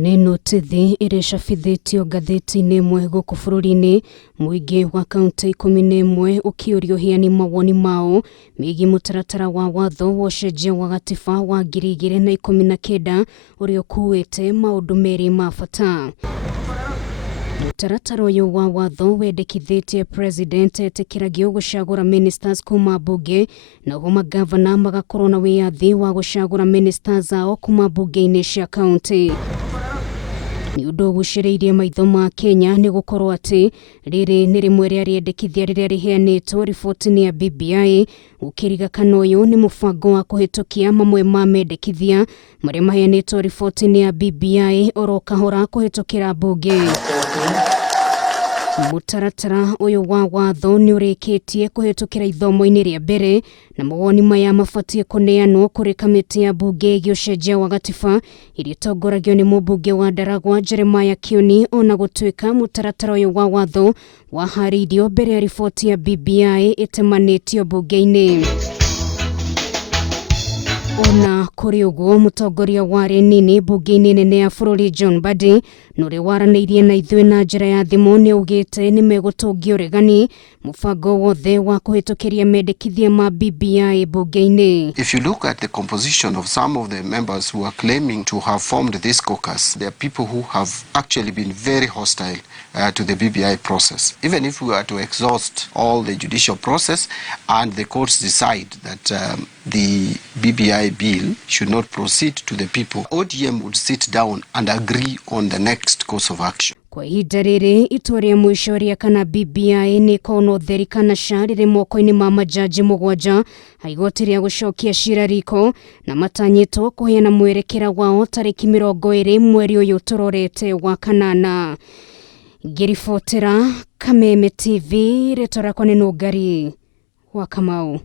Neno tithi irecabithitio ngathĩti-inĩ ĩmwe gũkũ bũrũri-inĩ, mũingĩ wa kaunti 11 ũkĩũrio heani mawoni mao megiĩ mutaratara wa watho wa ũcenjia wa gatiba wa 2019 ũrĩa ũkuĩte maũndũ merĩ ma bata. Mutaratara ũyũ wa watho wendekithĩtie president etĩkĩragio gucagura ministers kuuma mbunge na magavana magakorwo na wĩyathi wa gucagura ministers ao kuuma mbunge-ini cia kaunti. Ni Undu ũgucĩrĩirie maitho ma Kenya nĩ gũkorwo atĩ rĩrĩ nĩ rĩmwe rĩa riendekithia rĩrĩa rĩheanĩtwo riboti-ini ya BBI gũkĩriga kana ũyũ nĩ mubango wa kuhitukia mamwe ma mendekithia marĩa maheanĩtwo riboti-ini ya BBI oro kahora kuhitukira mbunge. Mutaratara ũyũ wa watho nĩ ũrĩkĩtie kuhitukira ithomo-inĩ rĩa mbere na mawoni maya mabatie kuneanwo kũrĩ kamĩtĩ ya mbunge ĩgiĩ ũcenjia wa gatiba ĩrĩa ĩtongoragio nĩ mũmbunge wa Ndaragwa Jeremiah Kioni, ona gutuika mutaratara ũyũ wa watho waharĩirio mbere ya riboti ya BBI ĩtemanitio mbunge-ini. Ona kuri ũguo mũtongoria wa nini mbunge-inĩ nene ya bũrũri John Mbadi nũrĩ waranĩirie na ithuĩ na njĩra ya thimũ nĩ augĩte nĩ megũtũngia ũregani mubango wothe wa kuhitukiria mendekithia ma BBI mbunge-inĩ. If you look at the composition of some of the members who are claiming to have formed this caucus, there are people who have actually been very hostile to the BBI process. Even if we were to exhaust all the judicial process and the courts decide that the BBI bill should not proceed to the people, ODM would sit down and agree on the next course of action. Kwa ihinda rĩrĩ itua rĩa mũico rĩa kana BBI nĩ kono theri kana rĩrĩ moko-inĩ ma majaji mũgwanja igoti rĩa gũcokia cira riko na matanyĩtwo kũheana mwerekera wao tarĩki 20 mweri ũyũ tũrorete wa kanana. Ngĩribotera Kameme TV, rĩtwa rĩakwa nĩ Nũngari wa Kamau.